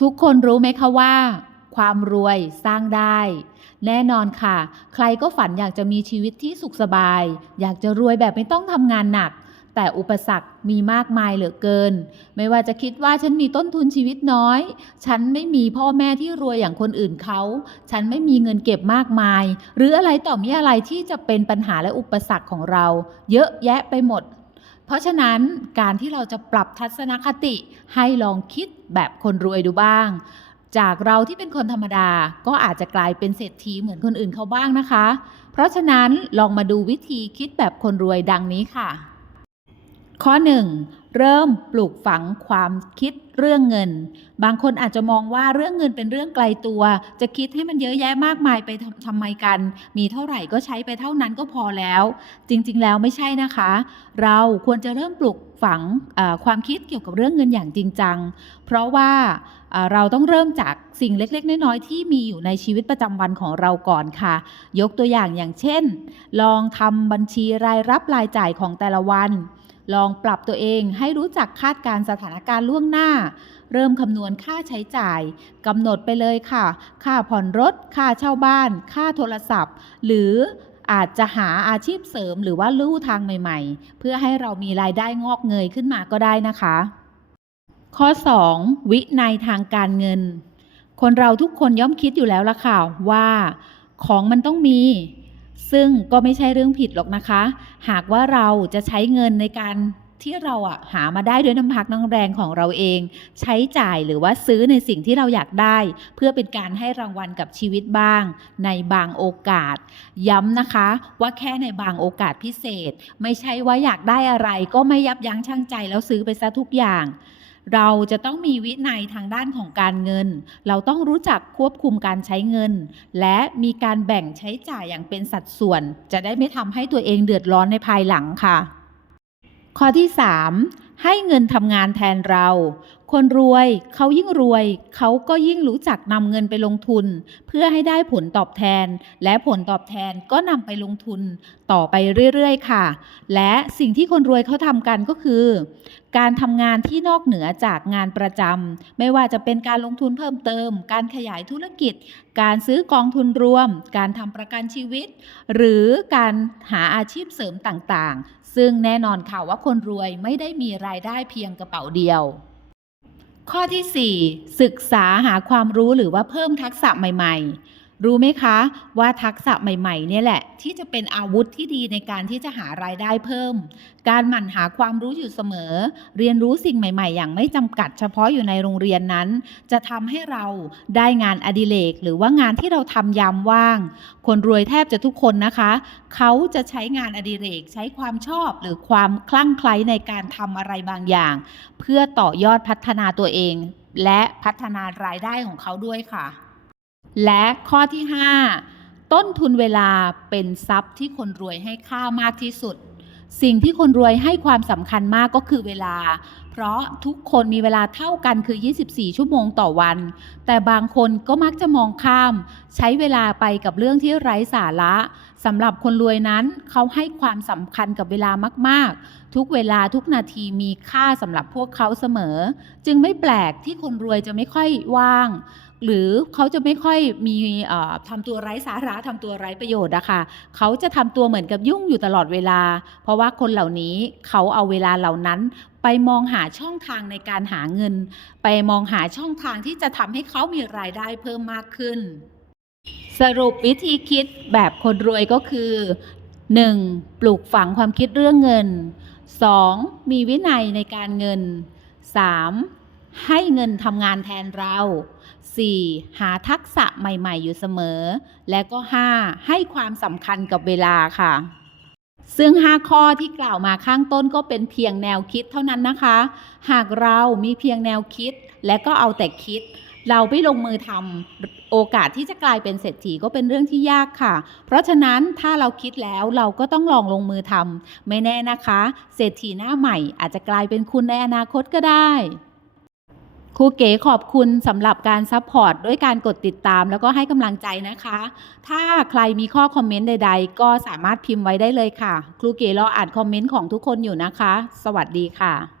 ทุกคนรู้ไหมคะว่า ความรวยสร้างได้ แน่นอนค่ะ ใครก็ฝันอยากจะมีชีวิตที่สุขสบาย อยากจะรวยแบบไม่ต้องทำงานหนัก แต่อุปสรรคมีมากมายเหลือเกิน ไม่ว่าจะคิดว่าฉันมีต้นทุนชีวิตน้อย ฉันไม่มีพ่อแม่ที่รวยอย่างคนอื่นเขา ฉันไม่มีเงินเก็บมากมาย หรืออะไรต่อมีอะไรที่จะเป็นปัญหาและอุปสรรคของเรา เยอะแยะไปหมด เพราะฉะนั้นการที่เราจะปรับทัศนคติให้ลองคิดแบบคนรวยดูบ้าง จากเราที่เป็นคนธรรมดาก็อาจจะกลายเป็นเศรษฐีเหมือนคนอื่นเขาบ้างนะคะ เพราะฉะนั้นลองมาดูวิธีคิดแบบคนรวยดังนี้ค่ะ ข้อ 1. เริ่มปลูกฝังความคิดเรื่องเงิน บางคนอาจจะมองว่าเรื่องเงินเป็นเรื่องไกลตัว จะคิดให้มันเยอะแยะมากมายไปทำทำไมกัน มีเท่าไหร่ก็ใช้ไปเท่านั้นก็พอแล้ว จริงๆ แล้วไม่ใช่นะคะ เราควรจะเริ่มปลูกฝังความคิดเกี่ยวกับเรื่องเงินอย่างจริงจัง เพราะว่าเราต้องเริ่มจากสิ่งเล็ก ๆ น้อยๆที่มีอยู่ในชีวิตประจำวันของเราก่อนค่ะ ยกตัวอย่างอย่างเช่น ลองทำบัญชีรายรับรายจ่ายของแต่ละวัน ลองปรับตัวเองให้รู้จักคาดการณ์สถานการณ์ล่วงหน้า เริ่มคำนวณค่าใช้จ่ายกำหนดไปเลยค่ะ ค่าผ่อนรถ ค่าเช่าบ้าน ค่าโทรศัพท์ หรืออาจจะหาอาชีพเสริมหรือว่าลู่ทางใหม่ๆ เพื่อให้เรามีรายได้งอกเงยขึ้นมาก็ได้นะคะ ข้อ 2. วินัยทางการเงิน คนเราทุกคนย่อมคิดอยู่แล้วล่ะค่ะว่า ของมันต้องมี ซึ่งก็ไม่ใช่เรื่องผิดหรอกนะคะ หากว่าเราจะใช้เงินในการที่เราอะหามาได้ด้วยน้ำพักน้ำแรงของเราเอง ใช้จ่ายหรือว่าซื้อในสิ่งที่เราอยากได้ เพื่อเป็นการให้รางวัลกับชีวิตบ้าง ในบางโอกาส ย้ำนะคะว่าแค่ในบางโอกาสพิเศษ ไม่ใช่ว่าอยากได้อะไรก็ไม่ยับยั้งชั่งใจแล้วซื้อไปซะทุกอย่าง เราจะต้องมีวินัยทางด้านของการเงิน เราต้องรู้จักควบคุมการใช้เงิน และมีการแบ่งใช้จ่ายอย่างเป็นสัดส่วน จะได้ไม่ทำให้ตัวเองเดือดร้อนในภายหลังค่ะ ข้อที่ 3 ให้เงินทำงานแทนเรา คนรวยเขายิ่งรวย เขาก็ยิ่งรู้จักนำเงินไปลงทุน เพื่อให้ได้ผลตอบแทน และผลตอบแทนก็นำไปลงทุนต่อไปเรื่อยๆ ค่ะ และสิ่งที่คนรวยเขาทำกันก็คือ การทำงานที่นอกเหนือจากงานประจำไม่ว่าจะเป็นการลงทุนเพิ่มเติม การขยายธุรกิจ การซื้อกองทุนรวม การทำประกันชีวิต หรือการหาอาชีพเสริมต่างๆ ซึ่งแน่นอนค่ะว่าคนรวยไม่ได้มีรายได้เพียงกระเป๋าเดียว ข้อที่ 4 ศึกษาหาความรู้หรือว่าเพิ่มทักษะใหม่ ๆ รู้ไหมคะว่าทักษะใหม่ๆ เนี่ยแหละ ที่จะเป็นอาวุธที่ดีในการที่จะหารายได้เพิ่ม การหมั่นหาความรู้อยู่เสมอ เรียนรู้สิ่งใหม่ๆ อย่างไม่จำกัดเฉพาะอยู่ในโรงเรียนนั้น จะทำให้เราได้งานอดิเรกหรือว่างานที่เราทำยามว่าง คนรวยแทบจะทุกคนนะคะ เขาจะใช้งานอดิเรก ใช้ความชอบหรือความคลั่งไคล้ในการทำอะไรบางอย่าง เพื่อต่อยอดพัฒนาตัวเอง และพัฒนารายได้ของเขาด้วยค่ะ และข้อที่ 5 ต้นทุนเวลาเป็นทรัพย์ที่คนรวยให้ค่ามากที่สุด สิ่งที่คนรวยให้ความสำคัญมากก็คือเวลา เพราะทุกคนมีเวลาเท่ากันคือ 24 ชั่วโมงต่อวัน แต่บางคนก็มักจะมองข้าม ใช้เวลาไปกับเรื่องที่ไร้สาระสำหรับคนรวยนั้นเขาให้ความสำคัญกับเวลามาก ๆ ทุกเวลาทุกนาทีมีค่าสำหรับพวกเขาเสมอ จึงไม่แปลกที่คนรวยจะไม่ค่อยว่าง หรือเขาจะไม่ค่อยมีเอ่อทำตัวไร้สาระทำตัวไร้ประโยชน์อะค่ะเขาจะทำตัวเหมือนกับยุ่งอยู่ตลอดเวลา เพราะว่าคนเหล่านี้เขาเอาเวลาเหล่านั้น ไปมองหาช่องทางในการหาเงิน ไปมองหาช่องทางที่จะทำให้เขามีรายได้เพิ่มมากขึ้น สรุปวิธีคิดแบบคนรวยก็คือ 1. ปลูกฝังความคิดเรื่องเงิน 2. มีวินัยในการเงิน 3. ให้เงินทำงานแทนเรา 4. หาทักษะใหม่ ๆ อยู่เสมอ และก็ 5. ให้ความสำคัญกับเวลาค่ะ ซึ่ง 5 ข้อที่กล่าวมาข้างต้นก็เป็นเพียงแนวคิดเท่านั้นนะคะ หากเรามีเพียงแนวคิดและก็เอาแต่คิด เราไม่ลงมือทำโอกาสที่จะกลายเป็นเศรษฐีก็เป็นเรื่องที่ยากค่ะ เพราะฉะนั้นถ้าเราคิดแล้วเราก็ต้องลองลงมือทำไม่แน่นะคะ เศรษฐีหน้าใหม่อาจจะกลายเป็นคุณในอนาคตก็ได้ ครูเก๋ขอบคุณสำหรับการซัพพอร์ตด้วยการกดติดตามแล้วก็ให้กำลังใจนะคะ ถ้าใครมีข้อคอมเมนต์ใด ๆ ก็สามารถพิมพ์ไว้ได้เลยค่ะ ครูเก๋รออ่านคอมเมนต์ของทุกคนอยู่นะคะ สวัสดีค่ะ